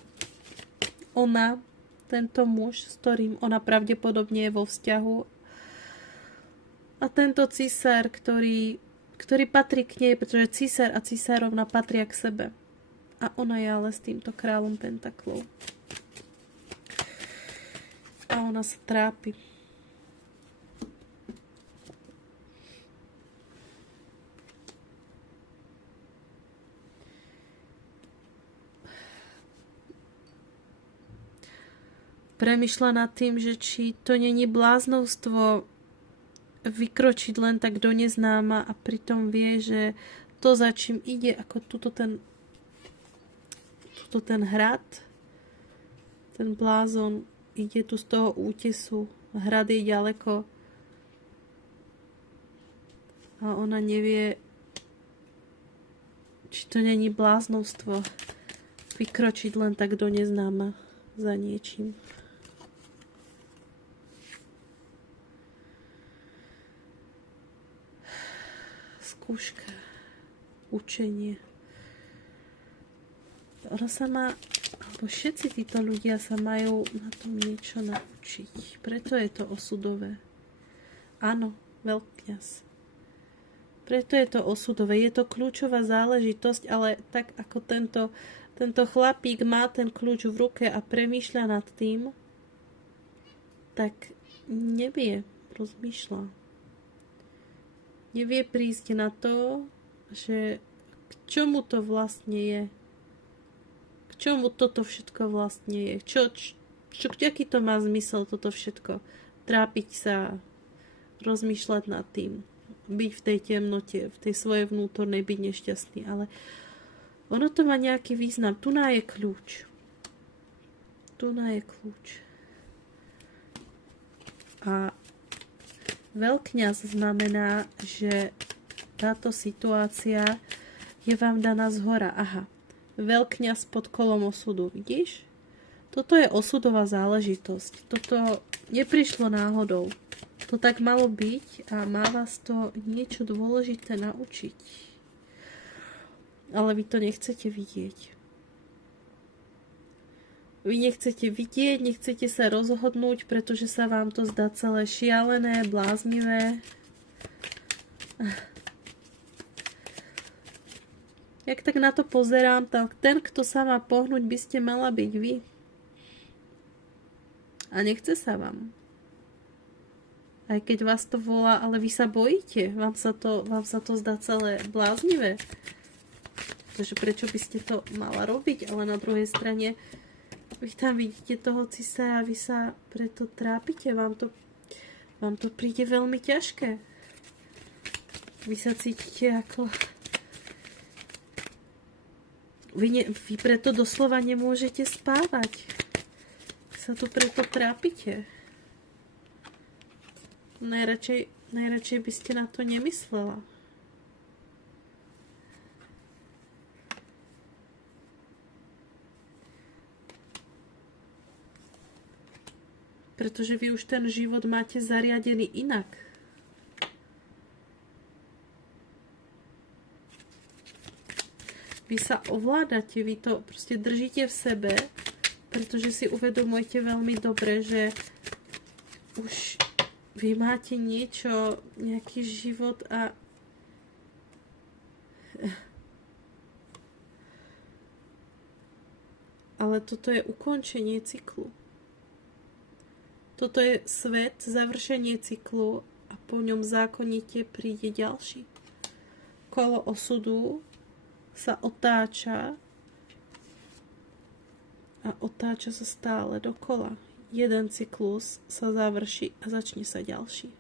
Ona, tento muž, s ktorým ona pravdepodobne je vo vzťahu, a tento cisár, ktorý patrí k nej, pretože cisár a cisárovna patria k sebe. A ona je ale s týmto kráľom pentaklov. A ona sa trápi. Premýšľa nad tým, že či to není bláznovstvo vykročiť len tak do neznáma a pritom vie, že to, za čím ide, ako tuto ten hrad, ten blázon ide tu z toho útesu, hrad je ďaleko a ona nevie, či to není bláznovstvo vykročiť len tak do neznáma za niečím. Skúška, učenie. Ona sa má, alebo všetci títo ľudia sa majú na tom niečo naučiť. Preto je to osudové. Áno, veľkňaz. Preto je to osudové. Je to kľúčová záležitosť, ale tak ako tento chlapík má ten kľúč v ruke a premýšľa nad tým, tak nevie, rozmýšľa. Nevie prísť na to, že k čomu to vlastne je. K čomu toto všetko vlastne je. Aký to má zmysel toto všetko. Trápiť sa, rozmýšľať nad tým. Byť v tej temnote, v tej svojej vnútornej, byť nešťastný. Ale ono to má nejaký význam. Tu je kľúč. Tu je kľúč. A veľkňaz znamená, že táto situácia je vám daná zhora. Aha, veľkňaz pod kolom osudu, vidíš? Toto je osudová záležitosť. Toto neprišlo náhodou. To tak malo byť a má vás to niečo dôležité naučiť. Ale vy to nechcete vidieť. Vy nechcete vidieť, nechcete sa rozhodnúť, pretože sa vám to zdá celé šialené, bláznivé. Jak tak na to pozerám, tak ten, kto sa má pohnúť, by ste mala byť vy. A nechce sa vám. Aj keď vás to volá, ale vy sa bojíte. Vám sa to zdá celé bláznivé. Takže prečo by ste to mala robiť? Ale na druhej strane vy tam vidíte toho cisára, vy sa preto trápite, vám to príde veľmi ťažké. Vy sa cítite ako... Vy preto doslova nemôžete spávať. Vy sa tu preto trápite. Najradšej by ste na to nemyslela. Pretože vy už ten život máte zariadený inak. Vy sa ovládate, vy to proste držíte v sebe, pretože si uvedomujete veľmi dobre, že už vy máte niečo, nejaký život a ale toto je ukončenie cyklu. Toto je svet, završenie cyklu a po ňom zákonite príde ďalší. Kolo osudu sa otáča a otáča sa stále dokola. Jeden cyklus sa završí a začne sa ďalší.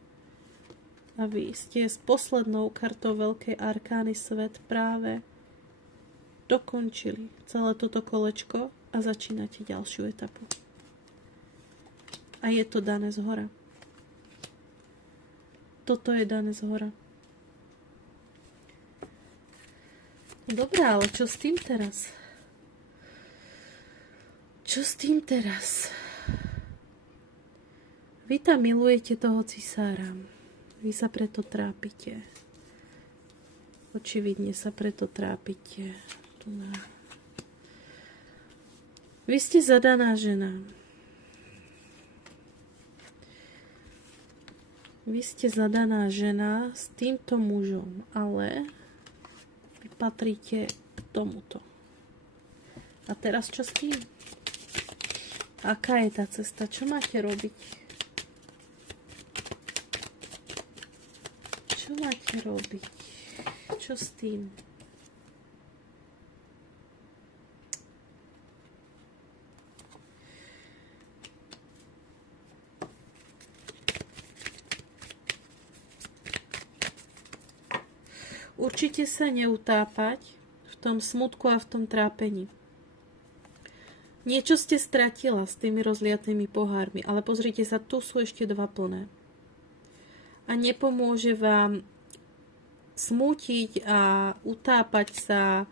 A vy ste s poslednou kartou veľkej arkány svet práve dokončili celé toto kolečko a začínate ďalšiu etapu. A je to dané zhora. Toto je dané zhora. Dobré, ale čo s tým teraz? Čo s tým teraz? Vy tam milujete toho cisára. Vy sa preto trápite. Očividne sa preto trápite. Tu má. Vy ste zadaná žena. Vy ste zadaná žena s týmto mužom, ale vy patríte k tomuto. A teraz čo s tým? Aká je tá cesta? Čo máte robiť? Čo máte robiť? Čo s tým? Určite sa neutápať v tom smutku a v tom trápení. Niečo ste stratila s tými rozliatými pohármi, ale pozrite sa, tu sú ešte dva plné. A nepomôže vám smútiť a utápať sa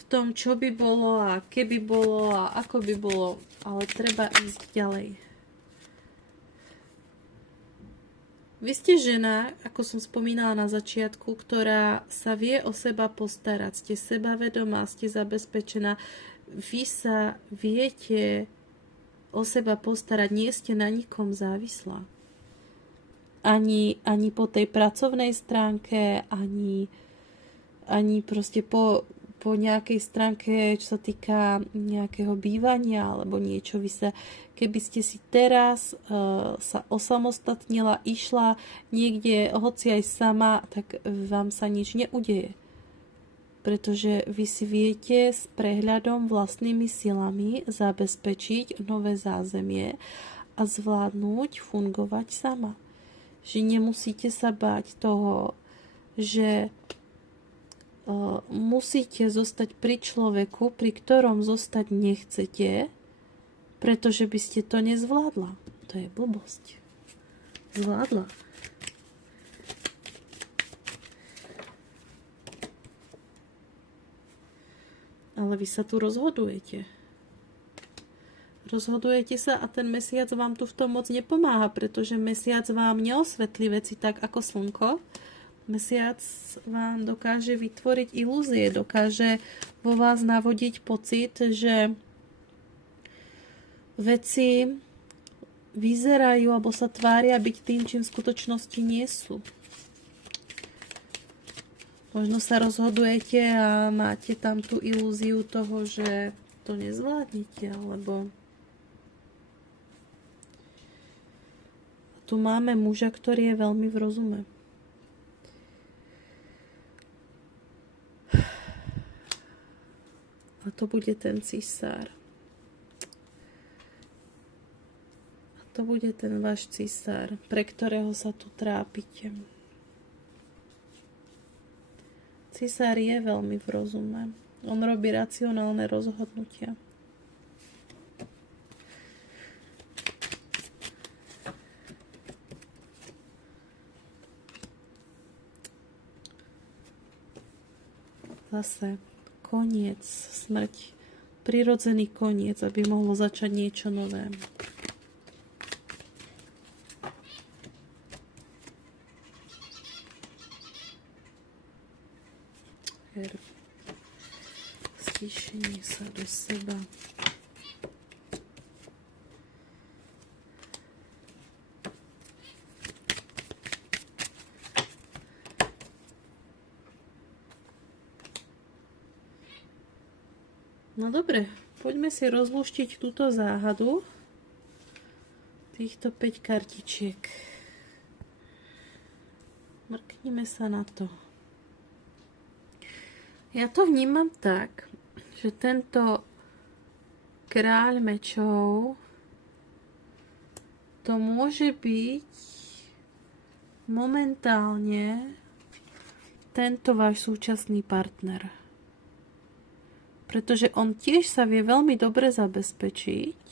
v tom, čo by bolo a keby bolo a ako by bolo, ale treba ísť ďalej. Vy ste žena, ako som spomínala na začiatku, ktorá sa vie o seba postarať. Ste sebavedomá, ste zabezpečená. Vy sa viete o seba postarať. Nie ste na nikom závislá. Ani po tej pracovnej stránke, ani proste po nejakej stránke, čo sa týka nejakého bývania alebo niečo. Keby ste si teraz sa osamostatnila, išla niekde, hoci aj sama, tak vám sa nič neudeje. Pretože vy si viete s prehľadom vlastnými silami zabezpečiť nové zázemie a zvládnuť fungovať sama. Že nemusíte sa báť toho, že musíte zostať pri človeku, pri ktorom zostať nechcete, pretože by ste to nezvládla. To je blbosť. Zvládla. Ale vy sa tu rozhodujete. Rozhodujete sa a ten mesiac vám tu v tom moc nepomáha, pretože mesiac vám neosvetlí veci tak ako slnko. Mesiac vám dokáže vytvoriť ilúzie, dokáže vo vás navodiť pocit, že veci vyzerajú alebo sa tvária byť tým, čím v skutočnosti nie sú. Možno sa rozhodujete a máte tam tú ilúziu toho, že to nezvládnete, alebo tu máme muža, ktorý je veľmi v rozume. A to bude ten cisár. A to bude ten váš cisár, pre ktorého sa tu trápite. Cisár je veľmi v rozume. On robí racionálne rozhodnutia. Zase koniec, smrť, prirodzený koniec, aby mohlo začať niečo nové. Stíšenie sa do seba. No dobre, poďme si rozlúštiť túto záhadu. Týchto 5 kartičiek. Mrknime sa na to. Ja to vnímam tak, že tento kráľ mečov to môže byť momentálne tento váš súčasný partner. Pretože on tiež sa vie veľmi dobre zabezpečiť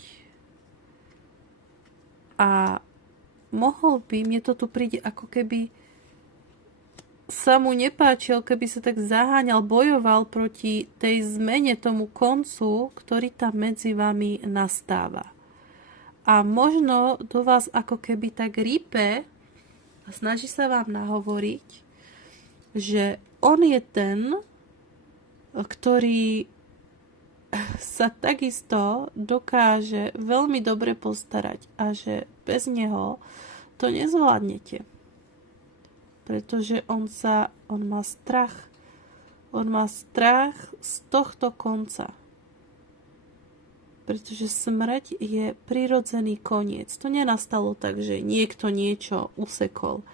a mohol by, mne to tu príde ako keby sa mu nepáčil, keby sa tak zaháňal, bojoval proti tej zmene, tomu koncu, ktorý tam medzi vami nastáva. A možno do vás ako keby tak rípe a snaží sa vám nahovoriť, že on je ten, ktorý sa takisto dokáže veľmi dobre postarať a že bez neho to nezvládnete. Pretože on má strach. On má strach z tohto konca. Pretože smrť je prirodzený koniec. To nenastalo tak, že niekto niečo usekol.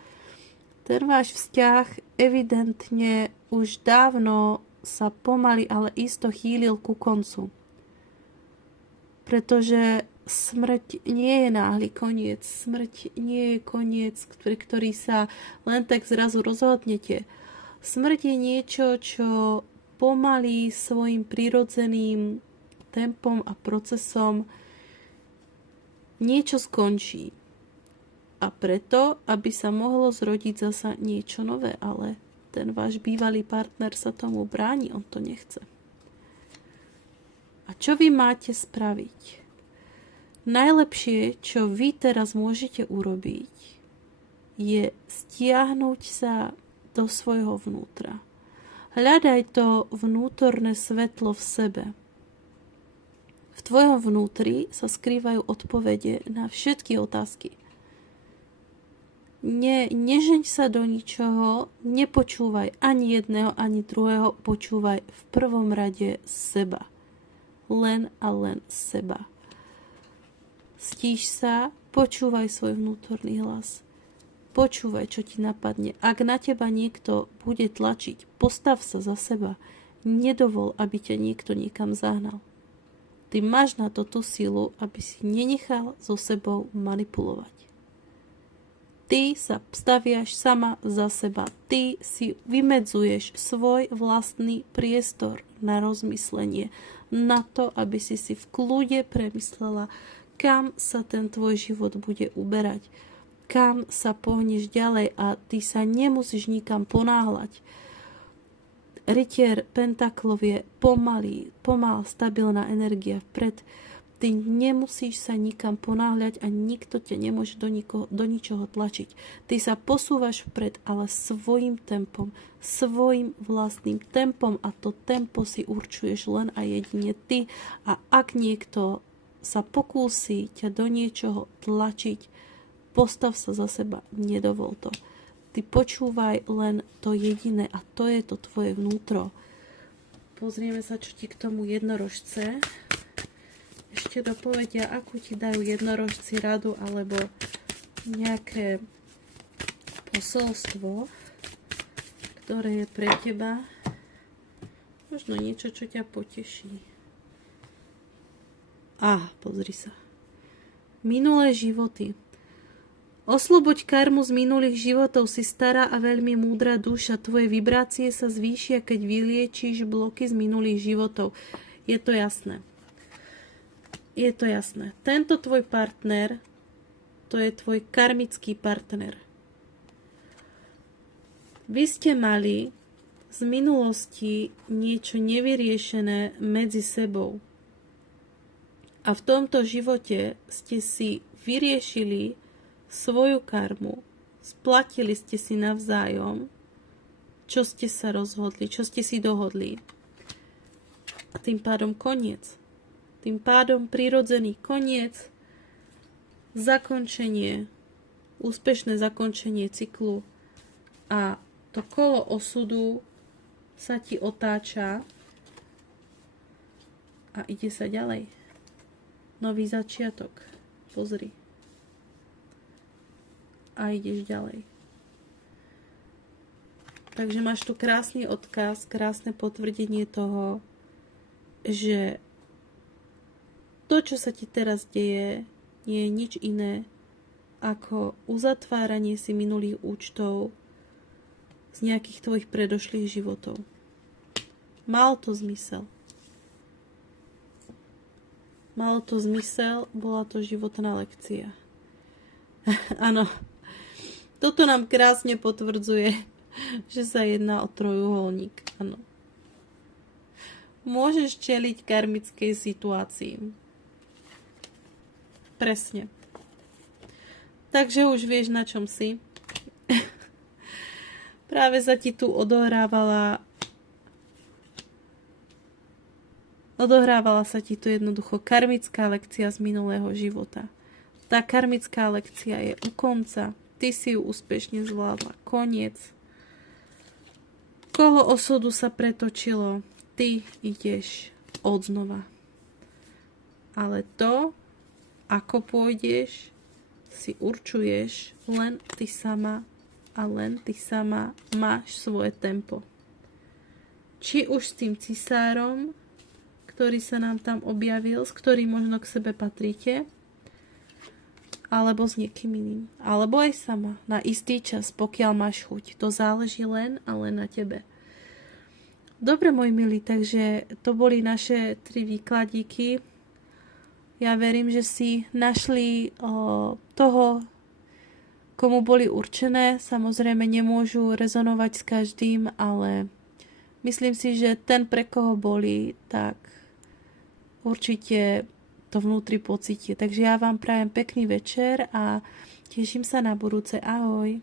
Ten váš vzťah evidentne už dávno sa pomaly, ale isto chýlil ku koncu. Pretože smrť nie je náhly koniec. Smrť nie je koniec, pre ktorý sa len tak zrazu rozhodnete. Smrť je niečo, čo pomaly svojim prirodzeným tempom a procesom niečo skončí. A preto, aby sa mohlo zrodiť zasa niečo nové, ale ten váš bývalý partner sa tomu bráni, on to nechce. A čo vy máte spraviť? Najlepšie, čo vy teraz môžete urobiť, je stiahnuť sa do svojho vnútra. Hľadaj to vnútorné svetlo v sebe. V tvojom vnútri sa skrývajú odpovede na všetky otázky. Nežeň sa do ničoho, nepočúvaj ani jedného, ani druhého, počúvaj v prvom rade seba. Len a len seba. Stíš sa, počúvaj svoj vnútorný hlas. Počúvaj, čo ti napadne. Ak na teba niekto bude tlačiť, postav sa za seba. Nedovol, aby ťa niekto niekam zahnal. Ty máš na to tú silu, aby si nenechal so sebou manipulovať. Ty sa staviaš sama za seba. Ty si vymedzuješ svoj vlastný priestor na rozmyslenie. Na to, aby si v kľude premyslela, kam sa ten tvoj život bude uberať. Kam sa pohneš ďalej a ty sa nemusíš nikam ponáhľať. Rytier pentaklov je pomal, stabilná energia vpred. Ty nemusíš sa nikam ponáhľať a nikto ťa nemôže do ničoho tlačiť. Ty sa posúvaš vpred, ale svojim tempom, svojim vlastným tempom a to tempo si určuješ len a jedine ty. A ak niekto sa pokúsi ťa do niečoho tlačiť, postav sa za seba, nedovol to. Ty počúvaj len to jediné a to je to tvoje vnútro. Pozrieme sa, čo ti k tomu jednorožce ešte dopovedia, akú ti dajú jednorožci radu alebo nejaké posolstvo, ktoré je pre teba. Možno niečo, čo ťa poteší. Pozri sa. Minulé životy. Osloboď karmu z minulých životov, si stará a veľmi múdra duša. Tvoje vibrácie sa zvýšia, keď vyliečíš bloky z minulých životov. Je to jasné. Je to jasné. Tento tvoj partner, to je tvoj karmický partner. Vy ste mali z minulosti niečo nevyriešené medzi sebou. A v tomto živote ste si vyriešili svoju karmu, splatili ste si navzájom, čo ste sa rozhodli, čo ste si dohodli. A tým pádom koniec. Tým pádom prirodzený koniec, zakončenie, úspešné zakončenie cyklu a to kolo osudu sa ti otáča a ide sa ďalej. Nový začiatok. Pozri. A ideš ďalej. Takže máš tu krásny odkaz, krásne potvrdenie toho, že to, čo sa ti teraz deje, nie je nič iné ako uzatváranie si minulých účtov z nejakých tvojich predošlých životov. Mal to zmysel. Malo to zmysel, bola to životná lekcia. Áno. Toto nám krásne potvrdzuje, že sa jedná o trojuholník. Áno. Môžeš čeliť karmickej situácii. Presne. Takže už vieš, na čom si. Práve sa ti tu odohrávala sa ti tu jednoducho karmická lekcia z minulého života. Tá karmická lekcia je u konca. Ty si ju úspešne zvládla. Koniec. Kolo osudu sa pretočilo. Ty ideš odznova. Ale to, ako pôjdeš, si určuješ len ty sama a len ty sama máš svoje tempo. Či už s tým cisárom, ktorý sa nám tam objavil, s ktorým možno k sebe patríte, alebo s niekým iným. Alebo aj sama. Na istý čas, pokiaľ máš chuť. To záleží len a len na tebe. Dobre, môj milý, takže to boli naše 3 výkladíky. Ja verím, že si našli toho, komu boli určené. Samozrejme nemôžu rezonovať s každým, ale myslím si, že ten, pre koho boli, tak určite to vnútri pocíti. Takže ja vám prajem pekný večer a teším sa na budúce. Ahoj.